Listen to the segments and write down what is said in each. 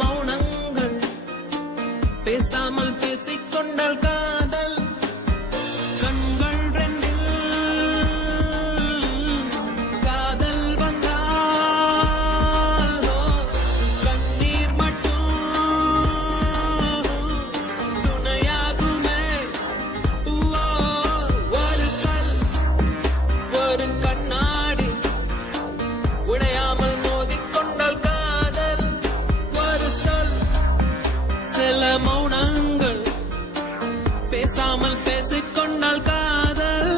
மௌனங்கள் பேசாமல் பேசிக்கொண்டால் காதல் கண்கள் ரெண்டில் காதல் வந்தால் கண்ணீர் மட்டும் துணையாகுமே. ஒரு கல் ஒரு கண்ணாடி உடையாமல் மோதிக்கொண்டால் காதல் ஒரு சொல் சில மௌனங்கள் பேசாமல் பேசிக்கொண்டால் காதல்.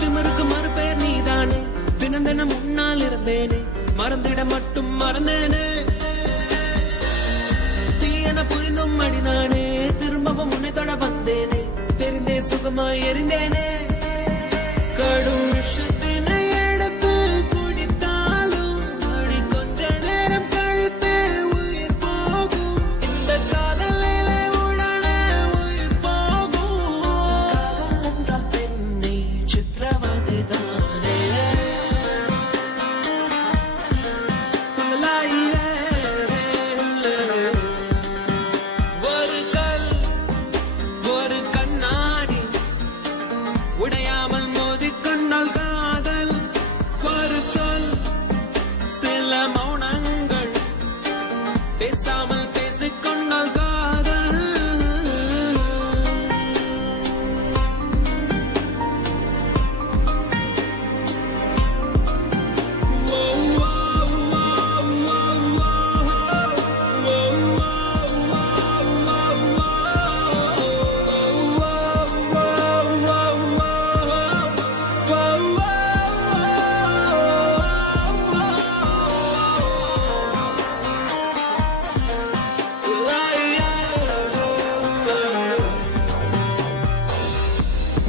திமிருக்கு மறுபெயர் நீதானே, தினம் தினம் முன்னால் இருந்தேனே, மறந்திட மட்டும் மறந்தேனே. தீயன புரிந்தும் அடினானே, திரும்பவும் உன்னை தொட வந்தேனே, தெரிந்தே சுகமாய் எரிந்தேனே. கடும் விஷத்தினை எடுத்து குடித்தாலும் அடி கொஞ்ச நேரம் கழித்து உயிர் போகும். இந்த காதலிலே உடனே உயிர் போகும். காதல் என்றால் பெண்ணை சித்திரவதை தானே. ஒரு கல் ஒரு கண்ணாடி உடையாமல் மோதிக்கொண்டால் காதல் ஒரு சொல் சில மௌனங்கள் பேசாமல் பேசிக்கொண்டால் காதல்.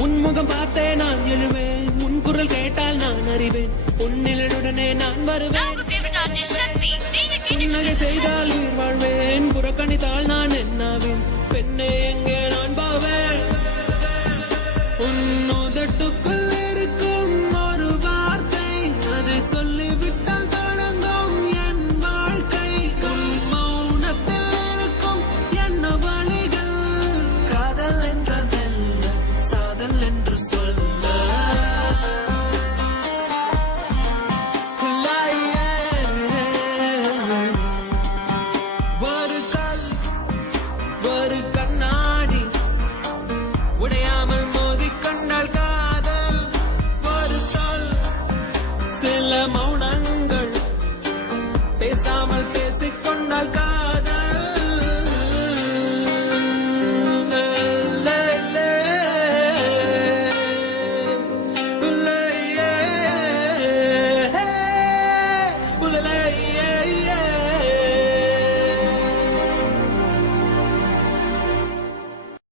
உன்முகம் பார்த்தே நான் எழுவேன், உன் குரல் கேட்டால் நான் அறிவேன், உன்னிலுடனே நான் வருவேன். புன்னகை செய்தால் உயிர் வாழ்வேன், புறக்கணித்தால் நான் என்னாவேன், பெண்ணே எங்கே நான் பாவேன்.